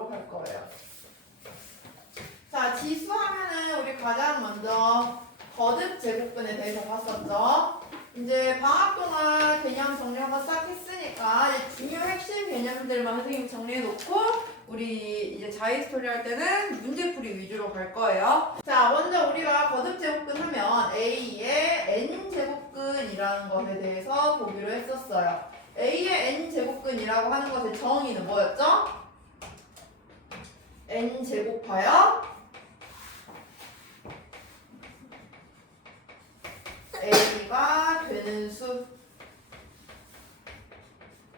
보도록 할 거예요. 자, 지수하면은 우리 가장 먼저 거듭 제곱근에 대해서 봤었죠. 이제 방학 동안 개념 정리 한번 싹 했으니까 이제 중요 핵심 개념들만 선생님이 정리해놓고 우리 이제 자유스토리 할 때는 문제풀이 위주로 갈 거예요. 자, 먼저 우리가 거듭 제곱근 하면 A의 n제곱근이라는 것에 대해서 보기로 했었어요. A의 n제곱근이라고 하는 것의 정의는 뭐였죠? n제곱하여 A가 되는 수.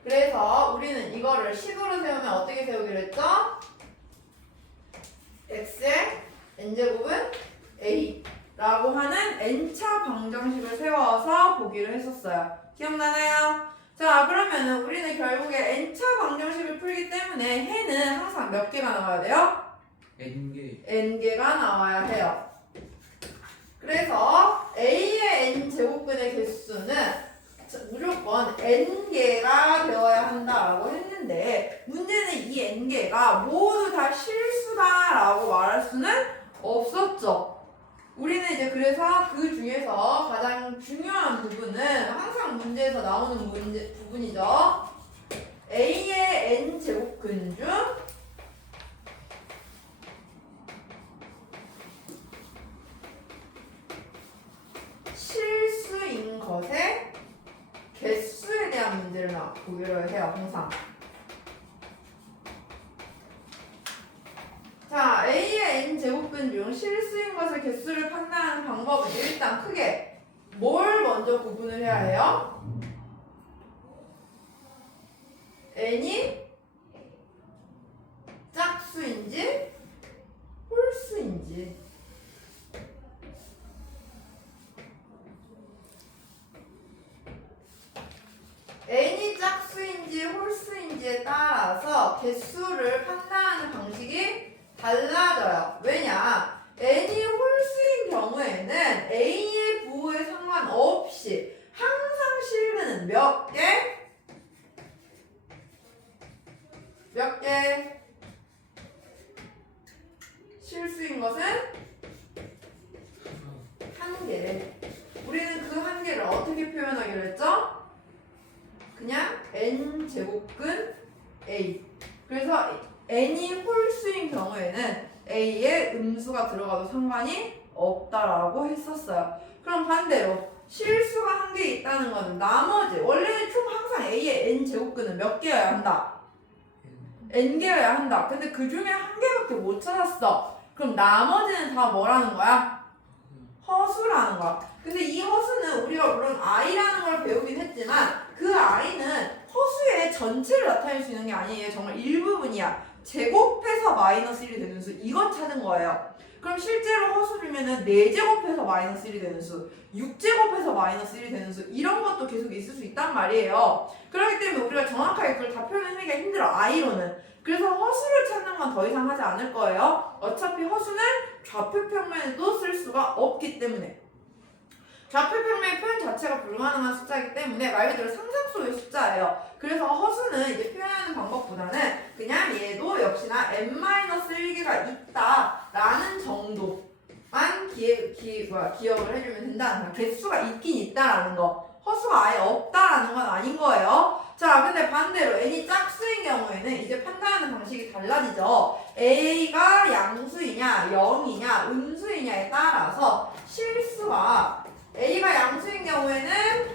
그래서 우리는 이거를 식으로 세우면 어떻게 세우기로 했죠? x의 n제곱은 a라고 하는 n차 방정식을 세워서 보기로 했었어요. 기억나나요? 자, 그러면은 우리는 결국에 n차 방정식을 풀기 때문에 해는 항상 몇 개가 나와야 돼요? n개. n개가 나와야 해요. 그래서 A의 n제곱근의 개수는 무조건 n개가 되어야 한다라고 했는데 문제는 이 n개가 모두 다 실수다라고 말할 수는 없었죠. 우리는 이제 그래서 그 중에서 가장 중요한 부분은 항상 문제에서 나오는 부분이죠. A의 n제곱근 중 실수인 것의 개수에 대한 문제를 보기로 해요, 항상. 자, A의 n제곱근 중 실수인 것의 개수를 판단하는 방법은 일단 크게 뭘 먼저 구분을 해야 해요? n이 짝수인지 홀수인지. n이 짝수인지 홀수인지에 따라서 개수를 판단하는 방식이 달라져요. 왜냐? n이 홀수인 경우에는 a의 부호에 상관없이 항상 실근은 몇 개? 몇 개? 실수인 것은 한 개. 우리는 그 한 개를 어떻게 표현하기로 했죠? 그냥 n제곱근 a. 그래서 n이 홀수인 경우에는 a에 음수가 들어가도 상관이 없다라고 했었어요. 그럼 반대로 실수가 한 개 있다는 거는 나머지 원래는 총 항상 a의 n제곱근은 몇 개여야 한다? n개여야 한다. 근데 그 중에 한 개밖에 못 찾았어. 그럼 나머지는 다 뭐라는 거야? 허수라는 거야. 근데 이 허수는 우리가 물론 i라는 걸 배우긴 했지만 그 i는 허수의 전체를 나타낼 수 있는 게 아니에요. 정말 일부분이야. 제곱해서 마이너스 1이 되는 수, 이건 찾은 거예요. 그럼 실제로 허수 중에는 4제곱해서 마이너스 1이 되는 수, 6제곱해서 마이너스 1이 되는 수, 이런 것도 계속 있을 수 있단 말이에요. 그렇기 때문에 우리가 정확하게 그걸 다 표현하기가 힘들어, i로는. 그래서 허수를 찾는 건 더 이상 하지 않을 거예요. 어차피 허수는 좌표 평면에도 쓸 수가 없기 때문에. 좌표 평면의 표현 자체가 불가능한 숫자이기 때문에 말 그대로 상상 속의 숫자예요. 그래서 허수는 이제 표현하는 방법보다는 그냥 얘도 역시나 n-1개가 있다라는 정도만 기억을 해주면 된다는 거야. 개수가 있긴 있다라는 거. 허수가 아예 없다라는 건 아닌 거예요. 자, 근데 반대로 n이 짝수인 경우에는 이제 판단하는 방식이 달라지죠. a가 양수이냐 0이냐 음수이냐에 따라서 실수가 a가 양수인 경우에는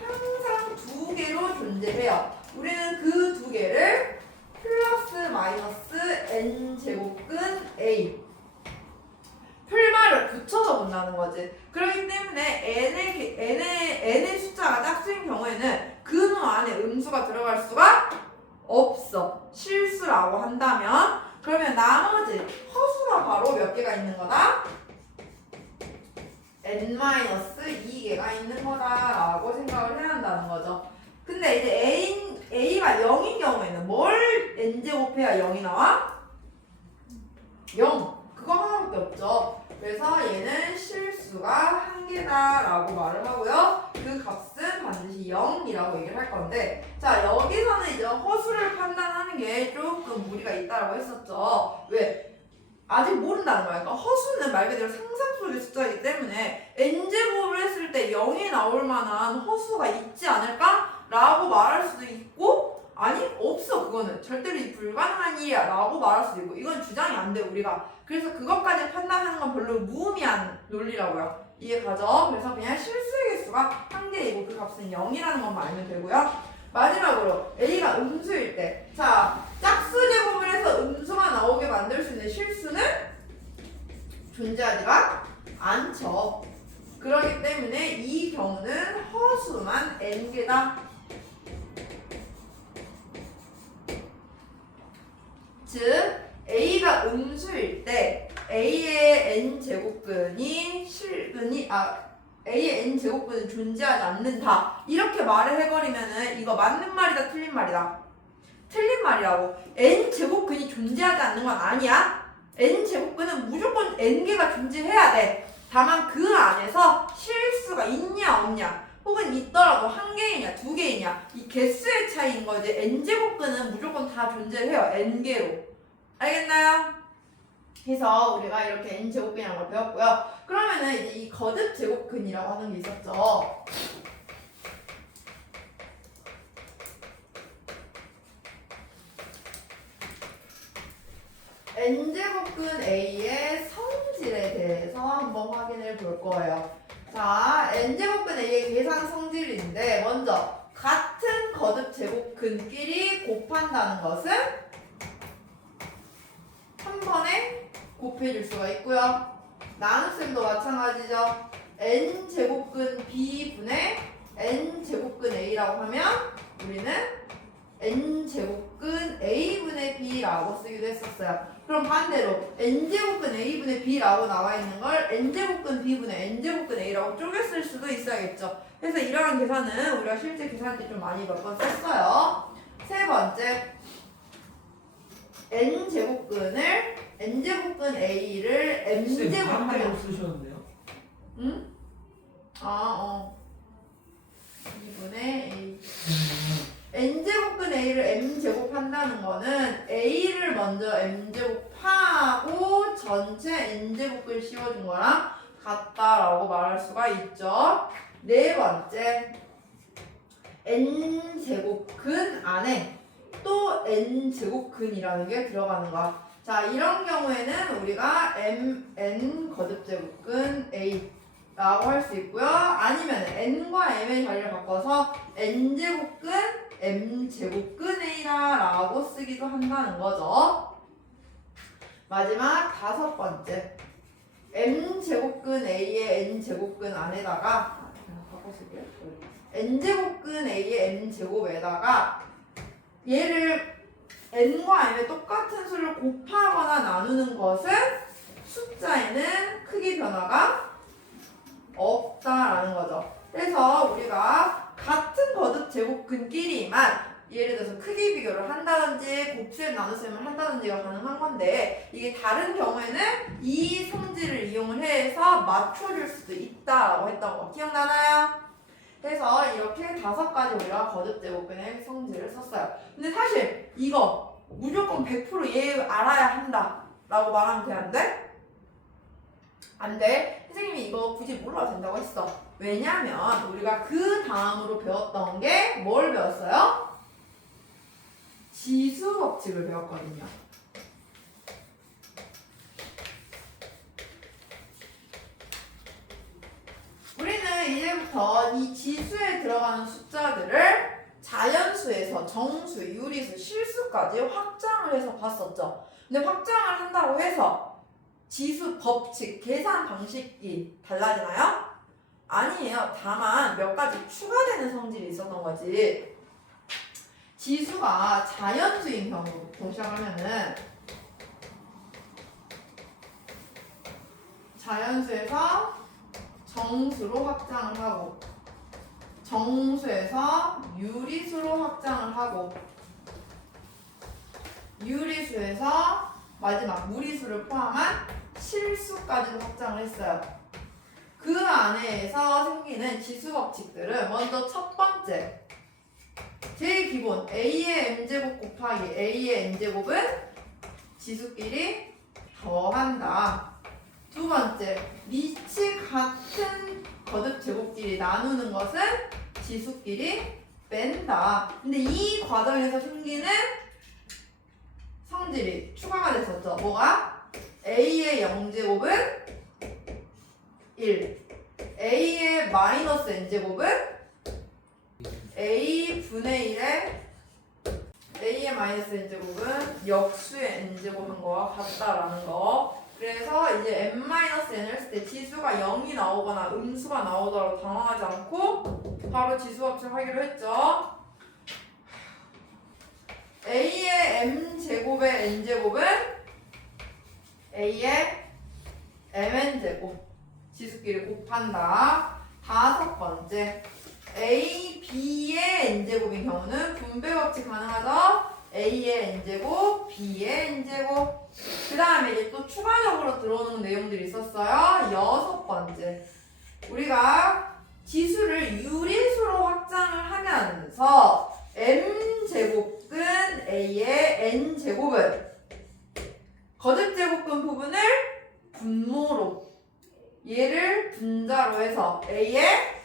항상 2개로 존재해요. 우리는 그 2개를 플러스 마이너스 n제곱근 a 풀말을 붙여서 본다는 거지. 그렇기 때문에 n의 숫자가 짝수인 경우에는 근호 안에 음수가 들어갈 수가 없어. 실수라고 한다면. 그러면 나머지 허수가 바로 몇 개가 있는 거다? n-2개가 있는 거다라고 생각을 해야 한다는 거죠. 근데 이제 a가 0인 경우에는 뭘 n제곱해야 0이 나와? 0. 그거 하나밖에 없죠. 그래서 얘는 실수가 한 개다라고 말을 하고요. 그 값은 반드시 0이라고 얘기를 할 건데, 자 여기서는 이제 허수를 판단하는 게 조금 무리가 있다라고 했었죠. 왜? 아직 모른다는 거야. 그러니까 허수는 말 그대로 상상 속의 숫자이기 때문에 n제곱을 했을 때 0이 나올 만한 허수가 있지 않을까라고 말할 수도 있고, 아니 없어, 그거는 절대로 불가능한 일이야 라고 말할 수도 있고, 이건 주장이 안 돼 우리가. 그래서 그것까지 판단하는 건 별로 무의미한 논리라고요. 이해가죠? 그래서 그냥 실수의 개수가 한 개이고 그 값은 0이라는 것만 알면 되고요. 마지막으로 A가 음수일 때, 자 짝수 제곱을 해서 음수가 나오게 만들 수 있는 실수는 존재하지가 않죠. 그렇기 때문에 이 경우는 허수만 n개다. 즉 A가 음수일 때 A의 n제곱근이 A의 n제곱근은 존재하지 않는다 이렇게 말을 해버리면은 이거 맞는 말이다 틀린 말이다? 틀린 말이라고. n제곱근이 존재하지 않는 건 아니야. n제곱근은 무조건 n개가 존재해야 돼. 다만 그 안에서 실수가 있냐 없냐, 혹은 있더라도 한 개이냐 두 개이냐, 이 개수의 차이인 거지. n제곱근은 무조건 다 존재해요. n개로. 알겠나요? 그래서 우리가 이렇게 n제곱근이라는 걸 배웠고요. 그러면은 이제 이 거듭 제곱근이라고 하는 게 있었죠. n제곱근 A의 성질에 대해서 한번 확인해 볼 거예요. 자, n제곱근 A의 계산 성질인데, 먼저 같은 거듭 제곱근끼리 곱한다는 것은 한 번에 곱해줄 수가 있고요. 나눗셈도 마찬가지죠. n제곱근 B분의 n제곱근 A라고 하면 우리는 n제곱근 A분의 B라고 쓰기도 했었어요. 그럼 반대로 n제곱근 A분의 B라고 나와 있는 걸 n제곱근 B분의 n제곱근 A라고 쪼개 쓸 수도 있어야겠죠. 그래서 이러한 계산은 우리가 실제 계산할 때 좀 많이 몇 번 썼어요. 세 번째, n제곱근 A를 m제곱하면 쓰셨는데요? 응? 2분의 A. n제곱근 A를 m제곱 한다는 거는 A를 먼저 m제곱하고 전체 n제곱근 씌워준 거랑 같다라고 말할 수가 있죠. 네 번째, n제곱근 안에 또 n제곱근이라는 게 들어가는 거야. 자, 이런 경우에는 우리가 n 거듭제곱근 A 라고 할 수 있고요. 아니면 n과 m의 자리를 바꿔서 n제곱근 m제곱근 A라고 쓰기도 한다는 거죠. 마지막 다섯 번째, m제곱근 A의 n제곱근 안에다가 바꿔줄게요. n제곱근 A의 n제곱에다가 얘를 n과 m의 똑같은 수를 곱하거나 나누는 것은 숫자에는 크기 변화가 없다라는 거죠. 그래서 우리가 같은 거듭 제곱근끼리만 예를 들어서 크기 비교를 한다든지 곱셈 나눗셈을 한다든지가 가능한 건데, 이게 다른 경우에는 이 성질을 이용을 해서 맞춰줄 수도 있다라고 했던 거 기억나나요? 그래서 이렇게 5가지 우리가 거듭 제곱근의 성질을 썼어요. 근데 사실 이거 무조건 100% 얘 알아야 한다 라고 말하면 돼, 안 돼? 안 돼. 선생님이 이거 굳이 몰라도 된다고 했어. 왜냐면 우리가 그 다음으로 배웠던 게 뭘 배웠어요? 지수 법칙을 배웠거든요. 우리는 이제부터 이 지수에 들어가는 숫자들을 자연수에서 정수, 유리수, 실수까지 확장을 해서 봤었죠. 근데 확장을 한다고 해서 지수 법칙, 계산 방식이 달라지나요? 아니에요. 다만 몇 가지 추가되는 성질이 있었던 거지. 지수가 자연수인 경우부터 시작하면은 자연수에서 정수로 확장을 하고, 정수에서 유리수로 확장을 하고, 유리수에서 마지막 무리수를 포함한 실수까지도 확장을 했어요. 그 안에서 생기는 지수 법칙들은 먼저 첫 번째, 제일 기본 a의 m제곱 곱하기 a의 n제곱은 지수끼리 더한다. 두 번째, 밑이 같은 거듭 제곱끼리 나누는 것은 지수끼리 뺀다. 근데 이 과정에서 생기는 성질이 추가가 됐었죠. 뭐가? a의 0제곱은 1, a의 마이너스 n제곱은 a분의 1의 a의 마이너스 n제곱은 역수의 n제곱인 거와 같다라는 거. 그래서 이제 n-n을 했을 때 지수가 0이 나오거나 음수가 나오더라도 당황하지 않고 바로 지수법칙 하기로 했죠. a의 m제곱의 n제곱은 a의 mn제곱 지수끼리 곱한다. 다섯 번째, a, b의 n제곱인 경우는 분배 법칙 가능하죠? a의 n제곱, b의 n제곱. 그 다음에 이제 또 추가적으로 들어오는 내용들이 있었어요. 여섯 번째, 우리가 지수를 유리수로 확장을 하면서 m제곱근 a의 n제곱은 거듭제곱근 부분을 분모로, 얘를 분자로 해서 a의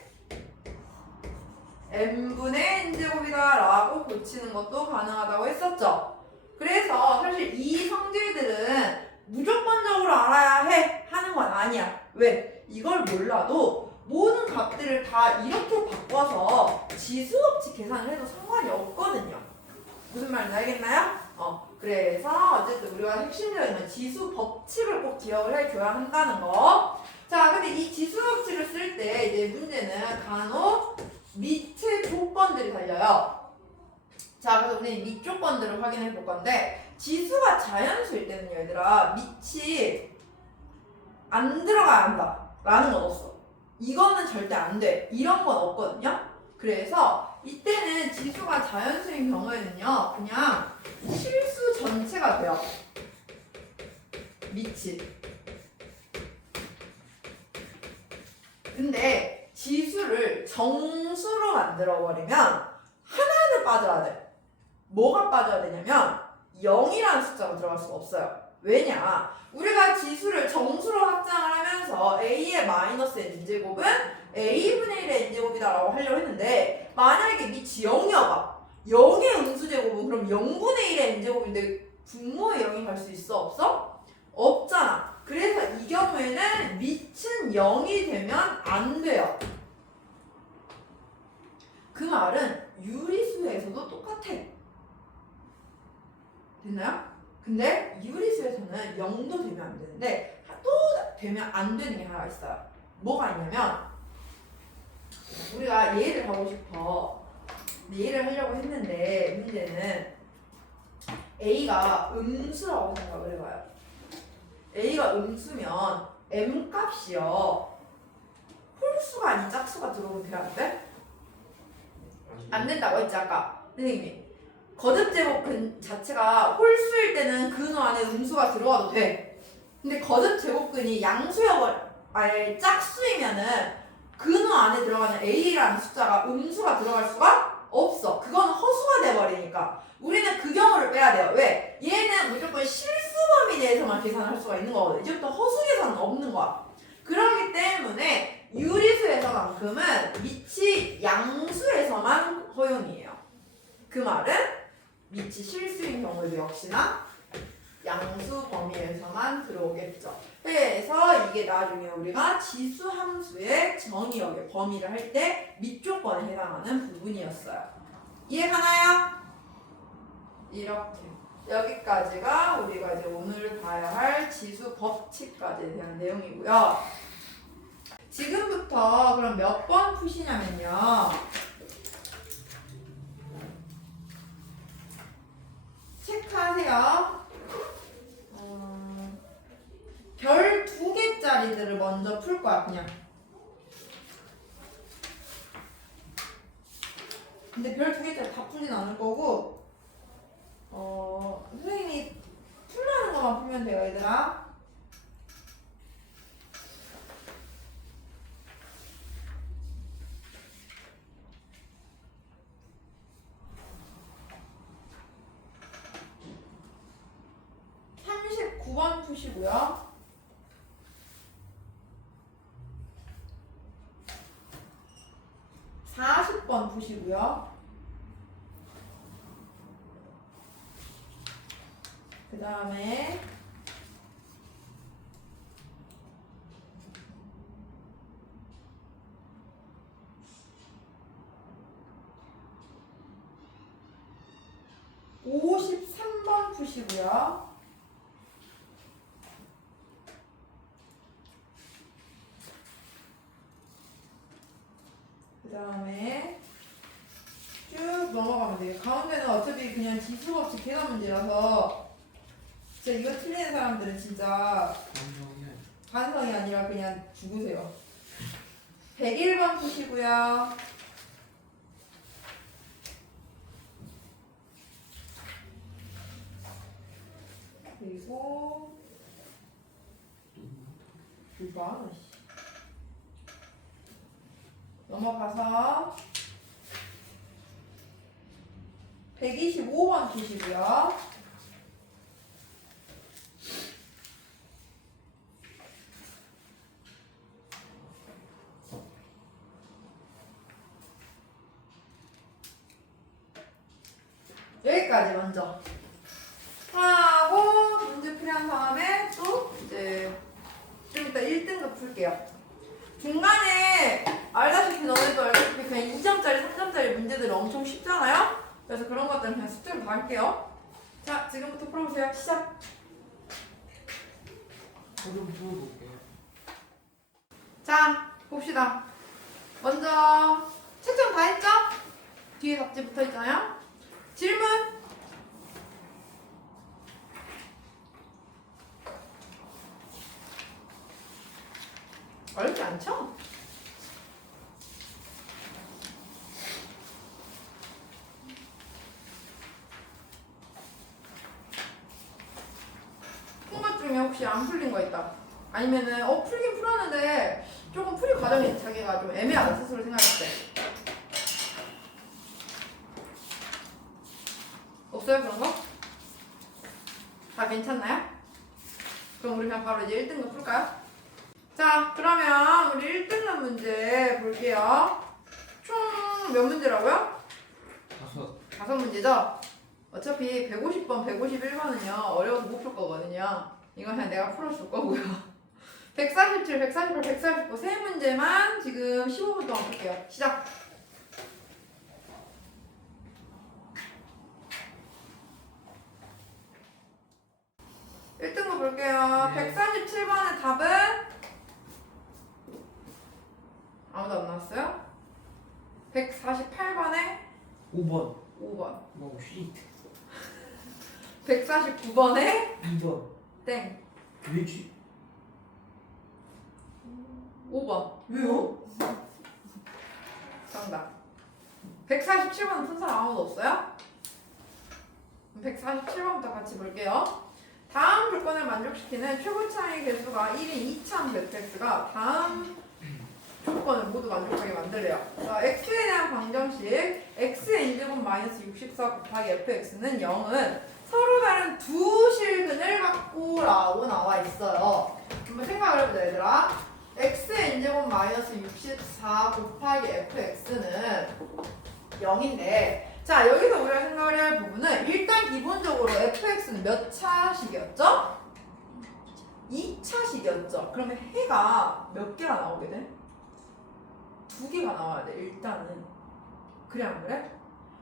n분의 n제곱이다 라고 고치는 것도 가능하다고 했었죠. 그래서 사실 이 성질들은 무조건적으로 알아야 해 하는 건 아니야. 왜? 이걸 몰라도 모든 값들을 다 이렇게 바꿔서 지수법칙 계산을 해도 상관이 없거든요. 무슨 말인지 알겠나요? 그래서 어쨌든 우리가 핵심적인 지수 법칙을 꼭 기억을 해줘야 한다는 거. 자, 근데 이 지수 법칙을 쓸 때 이제 문제는 간혹 밑에 조건들이 달려요. 자, 그래서 우리 밑 조건들을 확인해 볼 건데, 지수가 자연수일 때는 얘들아 밑이 안 들어가야 한다 라는 건 없어. 이거는 절대 안 돼, 이런 건 없거든요. 그래서 이때는 지수가 자연수인 경우에는요, 그냥 실수 전체가 돼요. 밑이. 근데 지수를 정수로 만들어버리면 하나는 빠져야 돼. 뭐가 빠져야 되냐면 0이라는 숫자가 들어갈 수가 없어요. 왜냐? 우리가 지수를 정수로 확장을 하면서 a의 마이너스 n제곱은 a분의 1의 n제곱이다 라고 하려고 했는데, 만약에 밑이 0이어봐. 0의 음수제곱은 그럼 0분의 1의 n제곱인데 분모에 0이 갈 수 있어? 없어? 없잖아. 그래서 이 경우에는 밑은 0이 되면 안 돼요. 그 말은 유리수에서도 똑같아. 됐나요? 근데 유리수에서는 0도 되면 안 되는데 또 되면 안 되는 게 하나 있어요. 뭐가 있냐면, 우리가 얘를 하고 싶어. 얘를 하려고 했는데 문제는 a가 음수라고 생각을 해봐요. a가 음수면 m값이요, 홀수가 아닌 짝수가 들어오면 돼야 안 돼? 안 된다고 했지 아까 선생님이. 거듭제곱근 자체가 홀수일 때는 근호 안에 음수가 들어와도 돼. 근데 거듭제곱근이 아니 짝수이면은 근호 안에 들어가는 a라는 숫자가 음수가 들어갈 수가 없어. 그거는 허수가 돼버리니까 우리는 그 경우를 빼야 돼요. 왜? 얘는 무조건 실수 범위 내에서만 계산할 수가 있는 거거든. 이제부터 허수 계산은 없는 거야. 그렇기 때문에 유리수에서만큼은 밑이 양수에서만 허용이에요. 그 말은 밑이 실수인 경우에도 역시나 양수 범위에서만 들어오겠죠. 그래서 이게 나중에 우리가 지수 함수의 정의역의 범위를 할 때 밑조건에 해당하는 부분이었어요. 이해가나요? 이렇게 여기까지가 우리가 이제 오늘 봐야 할 지수 법칙까지에 대한 내용이고요. 지금부터 그럼 몇 번 푸시냐면요, 체크하세요. 별 2개짜리들을 먼저 풀 거야, 그냥. 근데 별 2개짜리 다 풀진 않을 거고, 선생님이 풀라는 것만 풀면 돼요, 얘들아. 39번 푸시고요. 40번 푸시고요. 그 다음에 53번 푸시고요. 그 다음에 쭉 넘어가면 돼요. 가운데는 어차피 그냥 지수가 없이 계산 문제라서 진짜 이거 틀리는 사람들은 진짜 반성이 아니라 그냥 죽으세요. 101번 푸시고요. 그리고 2번 넘어가서 125번 푸시고요. 여기까지 먼저 하고 문제 풀이한 다음에 또 이제 좀 이따 1등급 풀게요. 중간에 알다시피 너네도 알다시피 그냥 2점짜리 3점짜리 문제들이 엄청 쉽잖아요? 그래서 그런 것들은 그냥 숙제로 다 할게요. 자, 지금부터 풀어보세요. 시작! 저좀 풀어볼게요. 자, 봅시다. 먼저 채점 다 했죠? 뒤에 답지 붙어있잖아요? 질문! 어렵지 않죠? 푼 것 중에 혹시 안 풀린 거 있다? 아니면은 풀긴 풀었는데 조금 풀이 과정이 자기가 좀 애매하다 스스로 생각했을 때 없어요 그런 거? 다 괜찮나요? 그럼 우리 그냥 바로 이제 1등급 풀까요? 자, 그러면 우리 1등급 문제 볼게요. 총 몇 문제라고요? 5 문제죠? 어차피 150번, 151번은요 어려워서 못 풀 거거든요. 이건 그냥 내가 풀어줄 거고요. 147, 148, 149 세 문제만 지금 15분 동안 풀게요. 시작! (1등급) 볼게요. 네. 147번의 답은? 아무도 안 나왔어요? 148번에 5번. 5번. 뭐 휘트. 149번에 2번. 땡. 왜지? 5번. 왜요? 정답. 147번은 푼 사람 아무도 없어요? 147번부터 같이 볼게요. 다음 조건을 만족시키는 최고 차이 개수가 1인 2차 매트릭스가 다음 조건을 모두 만족하게 만들래요. 자, x에 대한 방정식 x의 n제곱 마이너스 64 곱하기 fx는 0은 서로 다른 두 실근을 갖고 라고 나와 있어요. 한번 생각을 해보자 얘들아. x의 n제곱 마이너스 64 곱하기 fx는 0인데 자, 여기서 우리가 생각을 해야 할 부분은 일단 기본적으로 fx는 몇 차식이었죠? 2차식이었죠. 그러면 해가 몇 개가 나오게 돼? 2개가 나와야 돼 일단은. 그래 안 그래?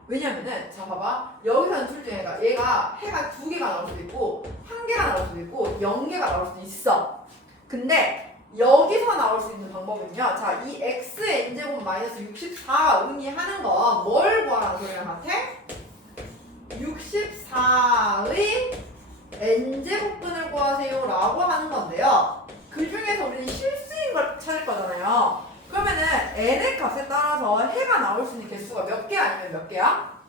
왜냐면은 자 봐봐 여기서는 둘 중에 얘가 해가 2개가 나올 수도 있고 1개가 나올 수도 있고 0개가 나올 수도 있어. 근데 여기서 나올 수 있는 방법은요. 자, 이 x의 n제곱 마이너스 64가 의미하는 건 뭘 구하라는 소리랑 같아? 64의 n제곱근을 구하세요 라고 하는 건데요. 그 중에서 우리는 실수인 걸 찾을 거잖아요. 그러면은 n의 값에 따라서 해가 나올 수 있는 개수가 몇 개 아니면 몇 개야?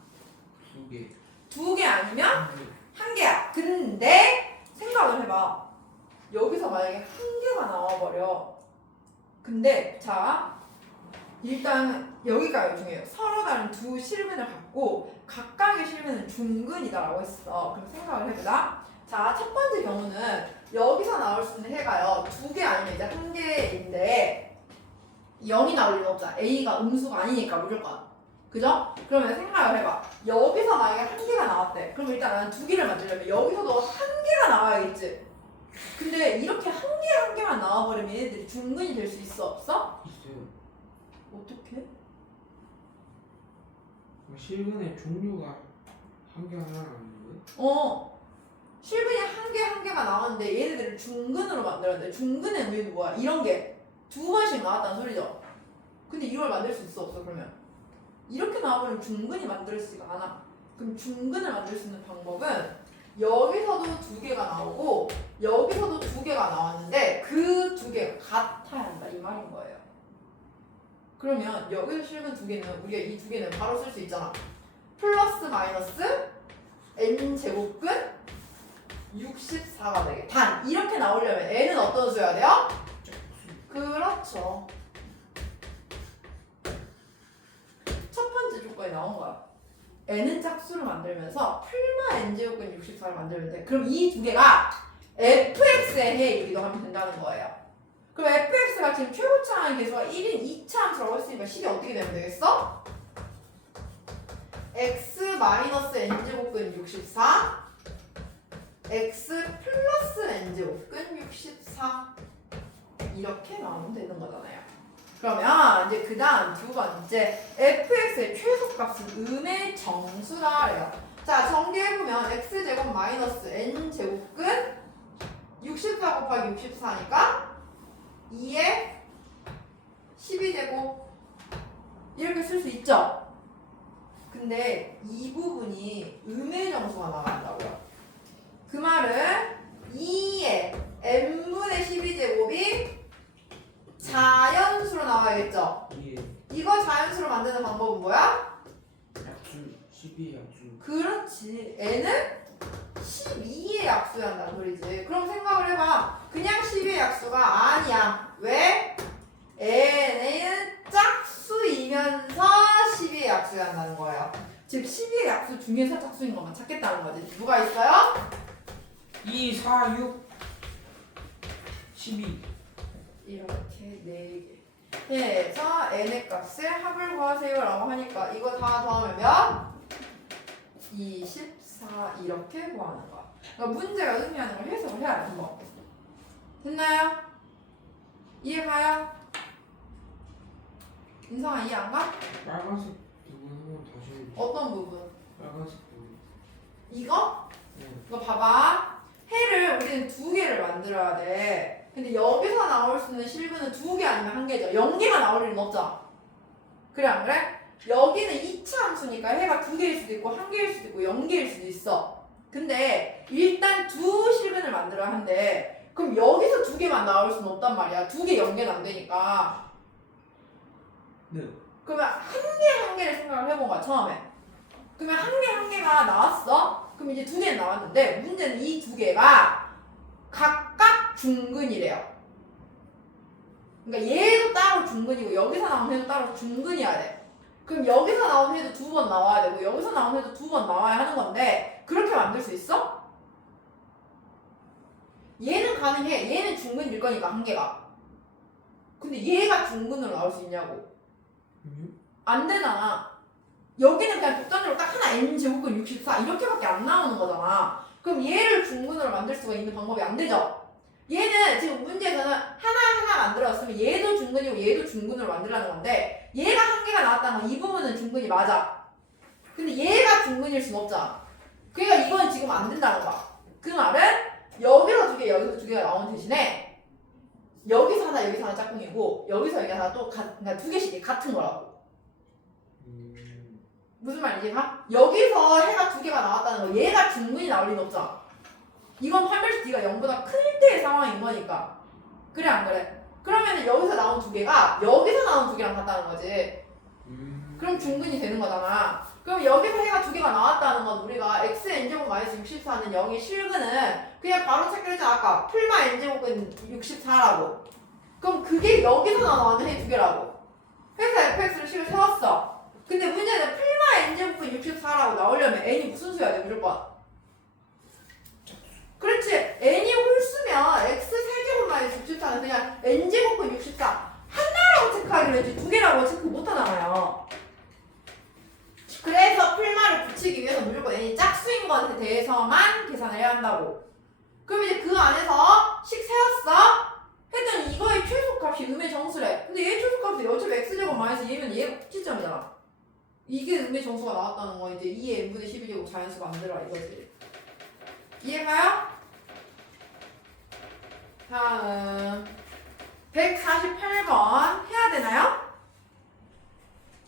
2개. 2개 아니면 1개야. 근데 생각을 해봐. 여기서 만약에 1개가 나와버려. 근데 자 일단 여기가 중요해요. 서로 다른 두 실근을 갖고 각각의 실근은 중근이다라고 했어. 그럼 생각을 해보자. 자, 첫 번째 경우는 여기서 나올 수 있는 해가요. 2개 아니면 이제 1개인데 0이 나올 리는 없잖아. A가 음수가 아니니까 무조건. 그죠? 그러면 생각을 해봐. 여기서 만약에 1개가 나왔대. 그럼 일단 나는 2개를 만들려면 여기서도 1개가 나와야겠지. 근데 이렇게 1개만 나와버리면 얘네들이 중근이 될 수 있어? 없어? 있어요. 어떻게? 실근의 종류가 한 개 하나 아닌 거예요? 실근이 1개가 나왔는데 얘네들을 중근으로 만들었는데 중근의 의미는 뭐야? 이런 게 2번씩 나왔다는 소리죠. 근데 이걸 만들 수 있어 없어 그러면? 이렇게 나와버리면 중근이 만들어지지가 않아. 그럼 중근을 만들 수 있는 방법은 여기서도 2개가 나오고 여기서도 2개가 나왔는데 그 2개가 같아야 한다 이 말인 거예요. 그러면 여기서 실근 2개는 우리가 이 2개는 바로 쓸 수 있잖아. 플러스 마이너스 n제곱근 64가 되게. 단 이렇게 나오려면 n은 어떤 수여야 돼요? 그렇죠. 첫 번째 조건이 나온 거야. n은 짝수를 만들면서 풀마 n제곱근 64를 만들면 돼. 그럼 이 2개가 fx의 해이기도 하면 된다는 거예요. 그럼 fx가 지금 최고차항 계수가 1인 2차 함수라고 했으니까 식이 어떻게 되면 되겠어? x 마이너스 n제곱근 64 x 플러스 n제곱근 64 이렇게 나오면 되는 거잖아요. 그러면 이제 그 다음 두 번째 fx의 최소값은 음의 정수라래요. 자 정리해보면 x제곱 마이너스 n제곱근 64 곱하기 64니까 2에 12제곱 이렇게 쓸 수 있죠? 근데 이 부분이 음의 정수가 나간다고요. 그 말은 2에 n분의 12제곱이 자연수로 나와야겠죠? 예. 이거 자연수로 만드는 방법은 뭐야? 약수 12의 약수. 그렇지. n은 12의 약수야 한다는 소리지. 그럼 생각을 해봐. 그냥 12의 약수가 아니야. 왜? n은 짝수이면서 12의 약수야 한다는 거예요. 즉 12의 약수 중에서 짝수인 것만 찾겠다는 거지. 누가 있어요? 2, 4, 6, 12. 이렇게 4개 해서 n의 값을 합을 구하세요 라고 하니까 이거 다 더하면 몇? 24 이렇게 구하는 거야. 그러니까 문제가 의미하는 걸 해석을 해야 돼. 뭐. 됐나요? 이해가요? 인성아 이해 안 가? 빨간색 부분 한번 다시 해주세요. 어떤 부분? 빨간색 부분. 이거? 네. 이거 봐봐. 해를 우리는 2개를 만들어야 돼. 근데 여기서 나올 수 있는 실근은 2개 아니면 1개죠. 0개가 나올 일은 없죠. 그래 안 그래? 여기는 2차 함수니까 해가 2개일 수도 있고 1개일 수도 있고 0개일 수도 있어. 근데 일단 2 실근을 만들어야 한대. 그럼 여기서 2개만 나올 수는 없단 말이야. 2개 0개는 안 되니까. 네. 그러면 1개 생각을 해본 거야 처음에. 그러면 1개가 나왔어. 그럼 이제 2개는 나왔는데 문제는 이 2개가 각각 중근이래요. 그러니까 얘도 따로 중근이고 여기서 나온 해도 따로 중근이어야 돼. 그럼 여기서 나온 해도 2번 나와야 되고 여기서 나온 해도 2번 나와야 하는 건데 그렇게 만들 수 있어? 얘는 가능해. 얘는 중근일 거니까 1개가. 근데 얘가 중근으로 나올 수 있냐고. 안 되잖아. 여기는 그냥 독단적으로 딱 하나 n제곱근 64 이렇게밖에 안 나오는 거잖아. 그럼 얘를 중근으로 만들 수가 있는 방법이 안 되죠? 얘는 지금 문제에서는 하나 만들었으면 얘도 중근이고 얘도 중근으로 만들라는 건데 얘가 1개가 나왔다는 건 이 부분은 중근이 맞아. 근데 얘가 중근일 순 없잖아. 그러니까 이건 지금 안 된다는 거야. 그 말은 여기서 2개 여기서 2개가 나오는 대신에 여기서 하나 여기서 하나 짝꿍이고 여기서 여기 하나 또 그러니까 2개씩 같은 거라고. 무슨 말인지 가? 여기서 해가 2개가 나왔다는 거 얘가 중근이 나올 리는 없잖아. 이건 판별식 D가 0보다 클 때의 상황인 거니까. 그래 안 그래? 그러면 여기서 나온 2개가 여기서 나온 2개랑 같다는 거지. 그럼 중근이 되는 거잖아. 그럼 여기서 해가 2개가 나왔다는 건 우리가 x n제곱 마이너스 64는 0의 실근은 그냥 바로 체크했잖아. 아까 풀마 n제곱은 64라고. 그럼 그게 여기서 나오는 해 2개라고. 그래서 fx를 식을 세웠어. 근데 문제는 풀마 n제곱은 64라고 나오려면 n이 무슨 수야 돼 무조건? 그래 대해서만 계산을 해야 한다고. 그럼 이제 그 안에서 식 세웠어? 했더니 이거의 최소값이 음의 정수래. 근데 얘 최소값이 어차피 x제곱 마이너스 얘면 얘가 꼭지점이잖아. 이게 음의 정수가 나왔다는 거 이제 2의 n분의 12제곱 자연수 만들어라 이거지. 이해가요? 다음 148번 해야 되나요?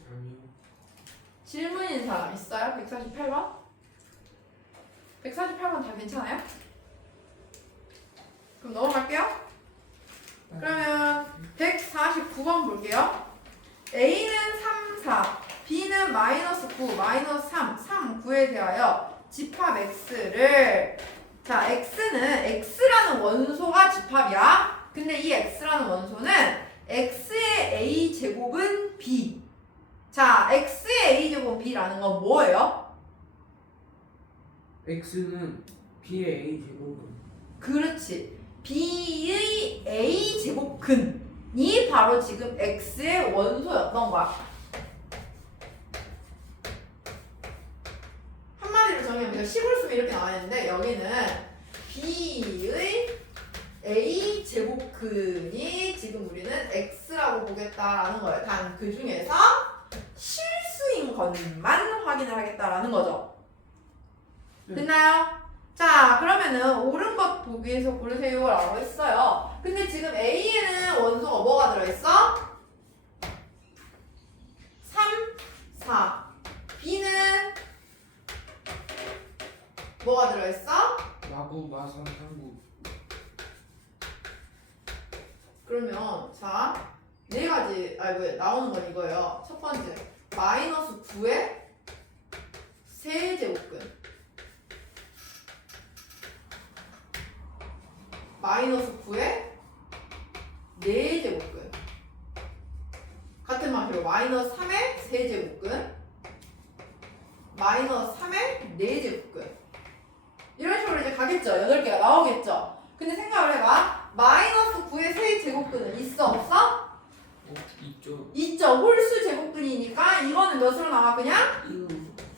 아니요. 질문 있는 사람 있어요? 148번? 148번 다 괜찮아요? 그럼 넘어갈게요. 그러면 149번 볼게요. A는 3, 4, B는 마이너스 9, 마이너스 3, 3, 9에 대하여 집합 X를 자, X라는 원소가 집합이야. 근데 이 X라는 원소는 X의 A제곱은 B. 자, X의 A제곱은 B라는 건 뭐예요? x는 b의 a 제곱은 그렇지. B의 A제곱근이 바로 지금 X의 원소였던 거야. 한마디로 정리하면 식을 쓰면 이렇게 나와 있는데 여기는 B의 A제곱근이 지금 우리는 X라고 보겠다라는 거예요. 단 그 중에서 실수인 것만 확인을 하겠다라는 거죠. 됐나요? 자, 그러면은 옳은 것 보기에서 고르세요 라고 했어요. 근데 지금 A에는 원소가 뭐가 들어있어? 3, 4. B는 뭐가 들어있어? 마구 마산 상구. 그러면 자, 네 가지 나오는 건 이거예요. 첫 번째, 마이너스 9의 세제곱근. 마이너스 9의 4제곱근. 같은 방식으로 마이너스 3의 세제곱근. 마이너스 3의 4제곱근. 이런 식으로 이제 가겠죠. 8개가 나오겠죠. 근데 생각을 해봐. 마이너스 9의 세제곱근은 있어 없어? 있죠. 있죠. 홀수 제곱근이니까 이거는 몇으로 나와 그냥? 1.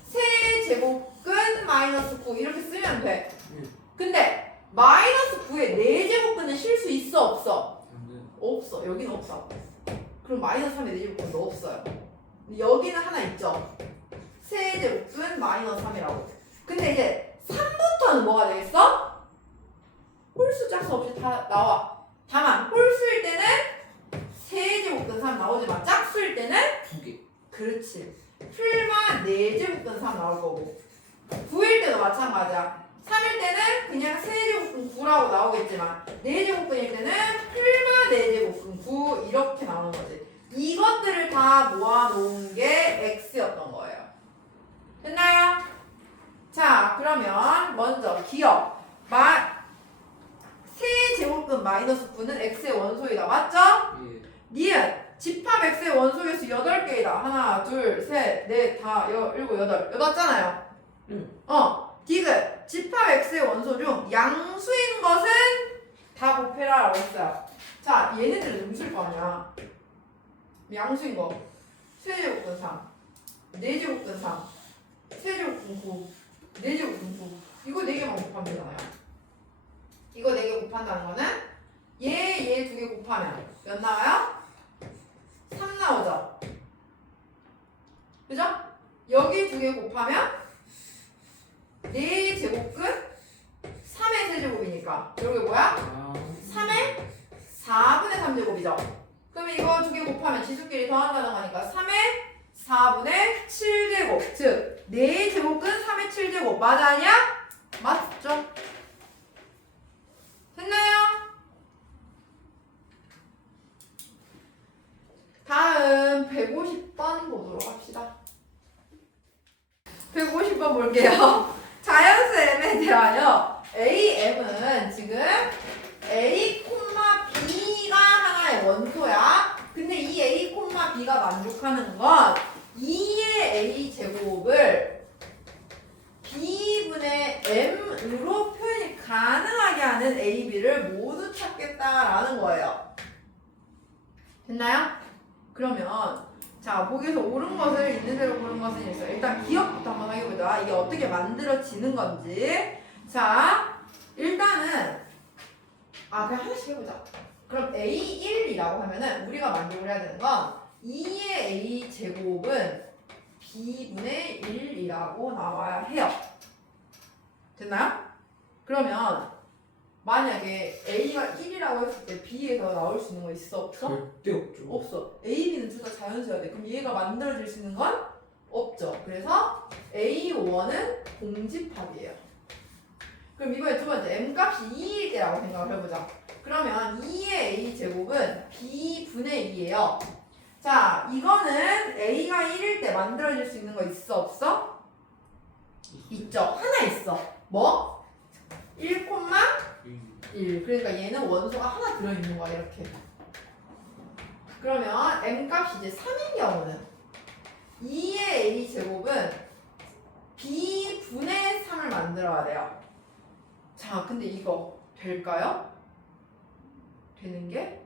세제곱근 마이너스 9 이렇게 쓰면 돼. 네. 근데 마이너스 9의 4제곱근은 실 수 있어 없어? 네. 없어. 여기는 없어. 그럼 마이너스 3의 4제곱근도 없어요. 여기는 하나 있죠. 세제곱근 마이너스 3이라고. 근데 이제 3부터는 뭐가 되겠어? 홀수 짝수 없이 다 나와. 다만 홀수일 때는 세제곱근 3 나오지만 짝수일 때는 2개. 그렇지. 풀만 4제곱근 3 나올 거고 9일 때도 마찬가지야. 3일 때는 그냥 세제곱근 9라고 나오겠지만 4제곱근일 때는 풀만 4제곱근 9 이렇게 나오는 거지. 이것들을 다 모아놓은 게 X였던 거예요. 됐나요? 자, 그러면 먼저 기억. 세제곱근 마이너스 9는 X의 원소이다. 맞죠? 예. 니은 집합 X의 원소 개수 8개이다. 하나, 둘, 셋, 넷, 다, 일곱, 여덟. 여덟잖아요. 디귿 집합 X의 원소 중 양수인 것은 다 곱해라 라고 했어요. 자, 얘네들은 음수일 거 아니야. 양수인 거 세제곱근 3, 4제곱근 3, 세제곱근 9, 4제곱근 9. 이거 4개만 곱하면 되잖아요. 이거 4개 곱한다는 거는 얘 2개 곱하면 몇 나와요? 3 나오죠? 그죠? 여기 2개 곱하면 4제곱근 3의 세제곱이니까 여기 뭐야? 3의 4분의 3제곱이죠? 그럼 이거 2개 곱하면 지수끼리 더한다는 거니까 3의 4분의 7제곱 즉 4제곱근 3의 7제곱 맞아 아니야? 맞죠? 됐나요? 다음 150번 보도록 합시다. 150번 볼게요. 자연수 m에 대하여 am은 지금 a, b가 하나의 원소야. 근데 이 a, b가 만족하는 건 2의 a 제곱을 b분의 m으로 표현이 가능하게 하는 a, b를 모두 찾겠다라는 거예요. 됐나요? 그러면 자, 보기에서 옳은 것을 있는 대로 고른 것은 있어요. 일단 기억부터 한번 해보자. 이게 어떻게 만들어지는 건지. 자, 일단은 그냥 하나씩 해보자. 그럼 A1이라고 하면은 우리가 만족을 해야 되는 건 2의 A 제곱은 B분의 1이라고 나와야 해요. 됐나요? 그러면 만약에 A가 1이라고 했을 때 B에서 나올 수 있는 거 있어? 없어? 절대 없죠. 없어. A, B는 둘 다 자연수야 돼. 그럼 얘가 만들어질 수 있는 건 없죠. 그래서 A1은 공집합이에요. 그럼 이번에 두 번째 M값이 2일 때라고 생각을 해보자. 그러면 2의 A 제곱은 B분의 2예요. 자, 이거는 A가 1일 때 만들어질 수 있는 거 있어? 없어? 있죠. 하나 있어. 뭐? 1, 1. 그러니까 얘는 원소가 하나 들어있는 거야, 이렇게. 그러면 M값이 이제 3인 경우는 2의 A 제곱은 B분의 3을 만들어야 돼요. 자, 근데 이거 될까요? 되는 게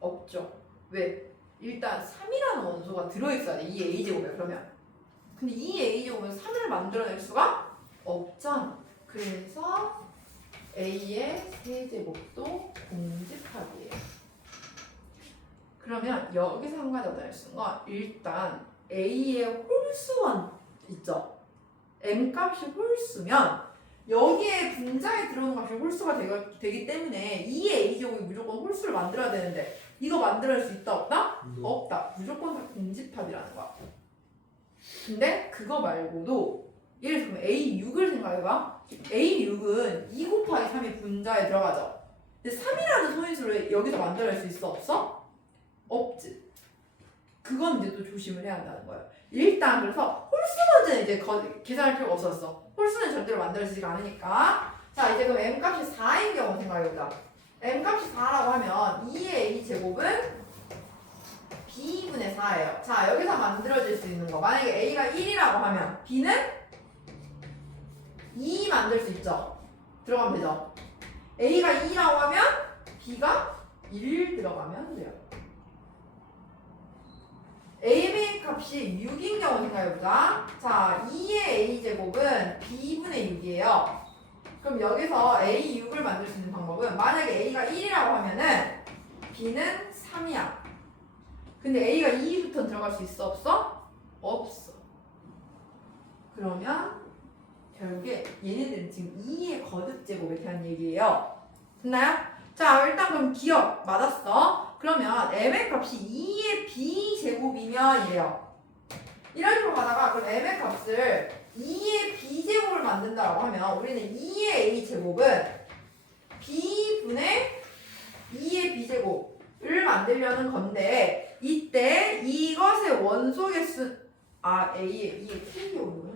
없죠. 왜? 일단 3이라는 원소가 들어있어야 돼. 2의 A 제곱에 그러면. 근데 2의 A 제곱은 3을 만들어낼 수가 없잖아. 그래서 A의 세제곱도 공집합이에요. 그러면 여기서 한 가지 얻어낼 수 있는 건 일단 A의 홀수원 있죠? M값이 홀수면 여기에 분자에 들어오는 값이 홀수가 되기 때문에 2의 A제곱이 무조건 홀수를 만들어야 되는데 이거 만들어낼 수 있다 없다? 없다. 무조건 다 공집합이라는 거야. 근데 그거 말고도 예를 들면 A6을 생각해봐. A6은 2 곱하기 3이 분자에 들어가죠. 근데 3이라는 소인수를 여기서 만들어낼 수 있어? 없어? 없지. 그건 이제 또 조심을 해야 한다는 거예요. 일단 그래서 홀수 문제는 이제 계산할 필요가 없었어. 홀수는 절대로 만들어지지가 않으니까. 자, 이제 그럼 M값이 4인 경우 생각해보자. M값이 4라고 하면 2의 A 제곱은 B분의 4예요. 자, 여기서 만들어질 수 있는 거. 만약에 A가 1이라고 하면 B는 2 만들 수 있죠. 들어가면 되죠. A가 2라고 하면 B가 1 들어가면 돼요. A의 값이 6인 경우 생각해보자. 자, 2의 A제곱은 B분의 6이에요. 그럼 여기서 A6을 만들 수 있는 방법은 만약에 A가 1이라고 하면은 B는 3이야. 근데 A가 2부터 들어갈 수 있어? 없어? 없어. 그러면 결국에 얘네들은 지금 2의 거듭제곱에 대한 얘기예요. 됐나요? 자, 일단 그럼 기억 맞았어. 그러면 M의 값이 2의 B제곱이면 이래요. 이런 식으로 가다가 그럼 M의 값을 2의 B제곱을 만든다고 하면 우리는 2의 A제곱은 B분의 2의 B제곱을 만들려는 건데 이때 이것의 원소 개수 A의 K제곱이구나.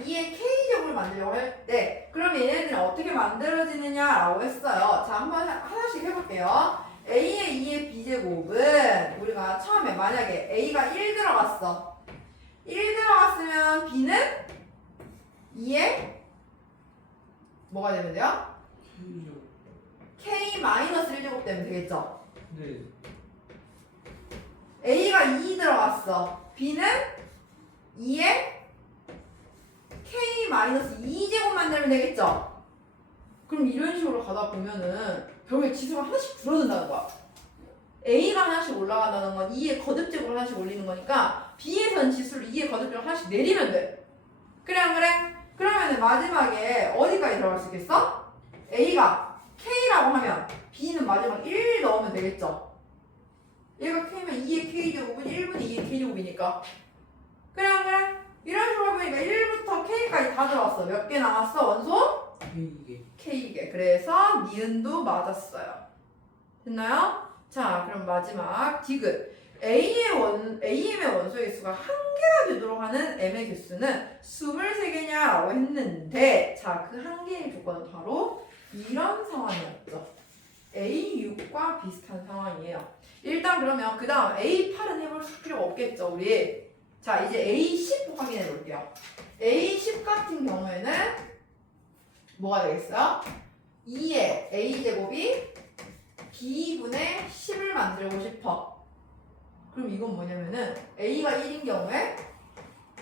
2의 K제곱을 만들려고 할 때 그럼 얘네들은 어떻게 만들어지느냐라고 했어요. 자, 한번 하나씩 해볼게요. A의 2의 B제곱은 우리가 처음에 만약에 A가 1 들어갔어. 1 들어갔으면 B는 2의 뭐가 되면 돼요? K-1제곱 되면 되겠죠? 네. A가 2 들어갔어. B는 2의 K-2제곱 만들면 되겠죠? 그럼 이런 식으로 가다 보면은 결국에 지수가 하나씩 줄어든다는 거야. A가 하나씩 올라간다는 건 2의 거듭제곱을 하나씩 올리는 거니까 B에선 지수를 2의 거듭제곱을 하나씩 내리면 돼. 그래 안 그래? 그러면은 마지막에 어디까지 들어갈 수 있겠어? A가 K라고 하면 B는 마지막 1 넣으면 되겠죠? 얘가 K면 2의 K제곱은 1분의 2의 K제곱이니까 그래 안 그래? 이런 식으로 보니까 1부터 K까지 다 들어왔어. 몇 개 남았어? 원소? K개. 그래서 니은도 맞았어요. 됐나요? 자, 그럼 마지막 디귿. AM의 원소의 개수가 한 개가 되도록 하는 M의 개수는 23개냐라고 했는데 자, 그 한 개의 조건은 바로 이런 상황이었죠. A6과 비슷한 상황이에요. 일단 그러면 그 다음 A8은 해볼 필요가 없겠죠, 우리. 자, 이제 A10 확인해 볼게요. A10 같은 경우에는 뭐가 되겠어요? 2의 A제곱이 B분의 10을 만들고 싶어. 그럼 이건 뭐냐면은 A가 1인 경우에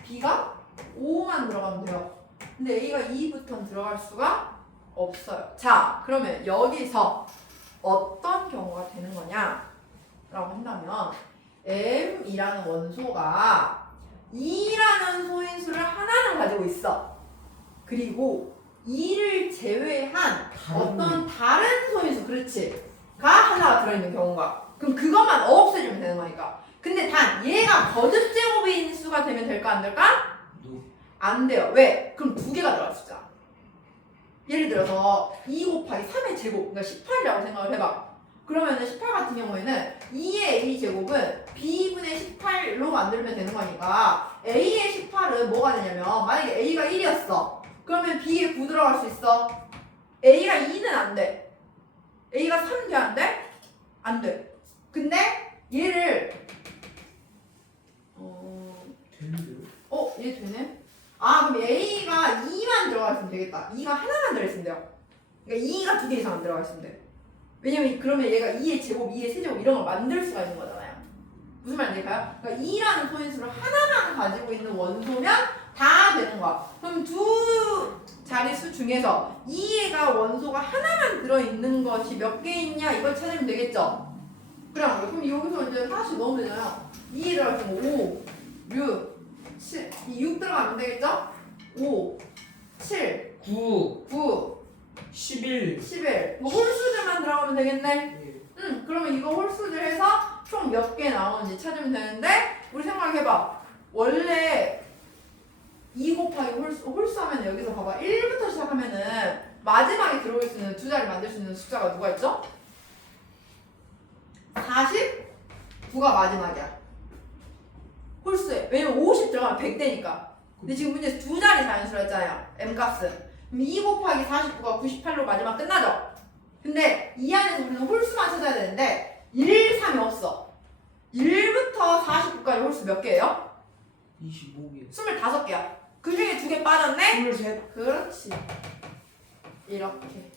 B가 5만 들어가면 돼요. 근데 A가 2부터는 들어갈 수가 없어요. 자, 그러면 여기서 어떤 경우가 되는 거냐? 라고 한다면 M이라는 원소가 2라는 소인수를 하나는 가지고 있어. 그리고 2를 제외한 어떤 다른 소인수, 그렇지, 가 하나가 들어있는 경우가, 그럼 그것만 없애주면 되는 거니까. 근데 단 얘가 거듭 제곱인 수가 되면 될까 안 될까? 안 돼요. 왜? 그럼 두 개가 들어갈 수 있잖아. 예를 들어서 2 곱하기 3의 제곱, 그러니까 18이라고 생각을 해봐. 그러면은 18 같은 경우에는 2의 A 제곱은 B분의 18로 만들면 되는 거니까 A의 18은 뭐가 되냐면, 만약에 A가 1이었어. 그러면 B에 9 들어갈 수 있어. A가 2는 안 돼. A가 3 돼, 안 돼? 안 돼. 근데 얘를 얘 되네? 아, 그럼 A가 2만 들어가 있으면 되겠다. 2가 하나만 들어있으면 돼요. 그러니까 2가 2개 이상 안 들어가 있으면 돼. 왜냐면 그러면 얘가 2의 제곱, 2의 세제곱 이런 걸 만들 수가 있는 거잖아요. 무슨 말인지 알까요? 그러니까 2라는 소인수를 하나만 가지고 있는 원소면 다 되는 거야. 그럼 두 자릿수 중에서 2가 원소가 하나만 들어있는 것이 몇 개 있냐, 이걸 찾으면 되겠죠? 그럼 여기서 이제 하나씩 넣으면 되잖아요. 2에 들어가면 5, 6, 7, 6 들어가면 되겠죠? 5, 7, 9, 11. 11. 뭐 홀수들만 들어가면 되겠네? 네. 그러면 이거 홀수들 해서 총 몇 개 나오는지 찾으면 되는데, 우리 생각해봐. 원래 2 곱하기 홀수하면 여기서 봐봐. 1부터 시작하면은 마지막에 들어올 수 있는 두 자리 만들 수 있는 숫자가 누가 있죠? 49가 마지막이야. 홀수에. 왜냐면 50 들어가면 100대니까. 근데 지금 문제에서 두 자리 자연수로 했잖아요. M값은. 그럼 2 곱하기 49가 98로 마지막 끝나죠? 근데 이 안에서 우리는 홀수만 찾아야 되는데 1, 3이 없어. 1부터 49까지 홀수 몇 개예요? 25개. 25개야. 그 중에 2개 빠졌네? 23. 그렇지. 이렇게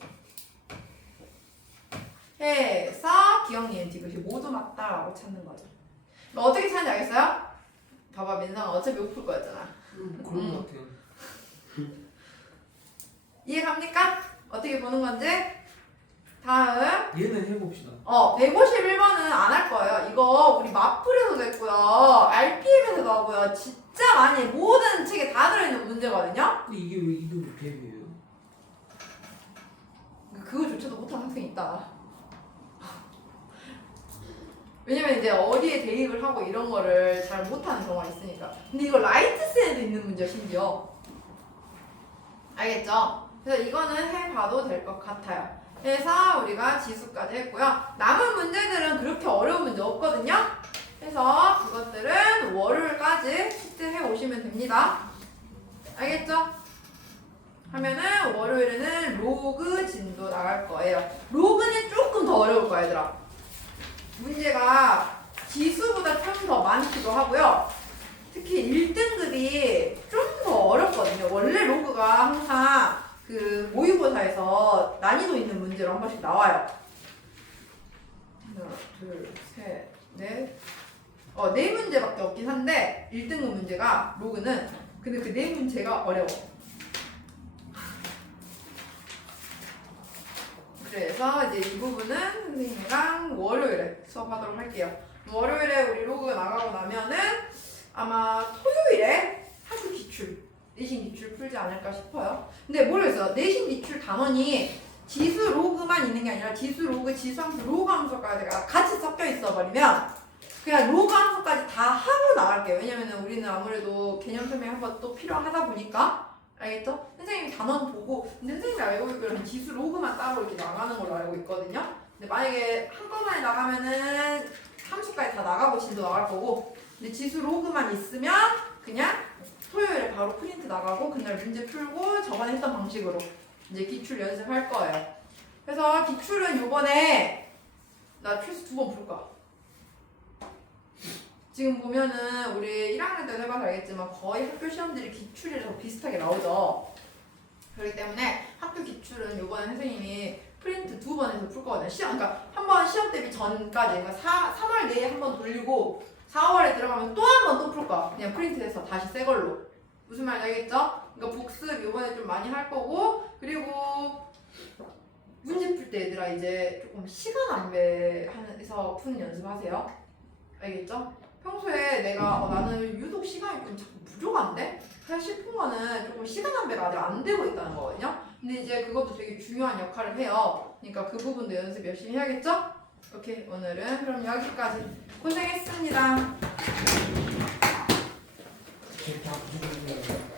해서 기억, 니은, 디귿이 모두 맞다라고 찾는 거죠. 어떻게 찾는지 알겠어요? 봐봐, 민상아, 어차피 못 풀 거였잖아. 그런 것 같아요. 이해 갑니까? 어떻게 보는 건지? 다음 얘는 해봅시다. 151번은 안 할 거예요. 이거 우리 마플에서도 했고요, RPM에서도 하고요. 진짜 많이 모든 책에 다 들어있는 문제거든요. 근데 이게 왜 뱀이에요? 그거조차도 못하는 학생이 있다. 왜냐면 이제 어디에 대입을 하고 이런 거를 잘 못하는 경우가 있으니까. 근데 이거 라이트스에도 있는 문제야, 심지어. 알겠죠? 그래서 이거는 해봐도 될 것 같아요. 그래서 우리가 지수까지 했고요. 남은 문제들은 그렇게 어려운 문제 없거든요. 그래서 그것들은 월요일까지 숙제해 오시면 됩니다. 알겠죠? 하면은 월요일에는 로그 진도 나갈 거예요. 로그는 조금 더 어려울 거야, 얘들아. 문제가 지수보다 좀 더 많기도 하고요. 특히 1등급이 좀 더 어렵거든요. 원래 로그가 항상 그 모의고사에서 난이도 있는 문제로 한 번씩 나와요. 하나, 둘, 셋, 넷. 4문제밖에 없긴 한데 1등급 문제가 로그는, 근데 그 4문제가 어려워. 그래서 이제 이 부분은 선생님이랑 월요일에 수업하도록 할게요. 월요일에 우리 로그 나가고 나면은 아마 토요일에 학교 기출, 내신 기출 풀지 않을까 싶어요. 근데 모르겠어요. 내신 기출 단원이 지수 로그만 있는 게 아니라 지수 로그, 지수함수, 로그 함수까지 같이 섞여 있어 버리면 그냥 로그 함수까지 다 하고 나갈게요. 왜냐면은 우리는 아무래도 개념 설명 한번 또 필요하다 보니까. 알겠죠? 선생님이 단원 보고, 근데 선생님이 알고 있기로는 지수 로그만 따로 이렇게 나가는 걸로 알고 있거든요. 근데 만약에 한꺼번에 나가면은 함수까지 다 나가고 진도 나갈 거고, 근데 지수 로그만 있으면 그냥 토요일에 바로 프린트 나가고 그날 문제 풀고 저번에 했던 방식으로 이제 기출 연습할 거예요. 그래서 기출은 요번에 나 최소 2번 풀 거야. 지금 보면은 우리 1학년 때도 해봐서 알겠지만 거의 학교 시험들이 기출이랑 비슷하게 나오죠. 그렇기 때문에 학교 기출은 요번에 선생님이 프린트 2번에서 풀 거거든요. 그러니까 한 번 시험 대비 전까지, 그러니까 3월 내에 한 번 돌리고 4월에 들어가면 또 한 번 또 풀 거야. 그냥 프린트해서 다시 새 걸로. 무슨 말인지 알겠죠? 그러니까 복습 이번에 좀 많이 할 거고, 그리고 문제 풀 때 얘들아 이제 조금 시간 안배해서 푸는 연습하세요. 알겠죠? 평소에 내가 나는 유독 시간이 좀 자꾸 부족한데? 할 싶은 거는 조금 시간 안배가 아직 안 되고 있다는 거거든요. 근데 이제 그것도 되게 중요한 역할을 해요. 그러니까 그 부분도 연습 열심히 해야겠죠? 오케이, 오늘은 그럼 여기까지. 고생했습니다. 다 부족해요.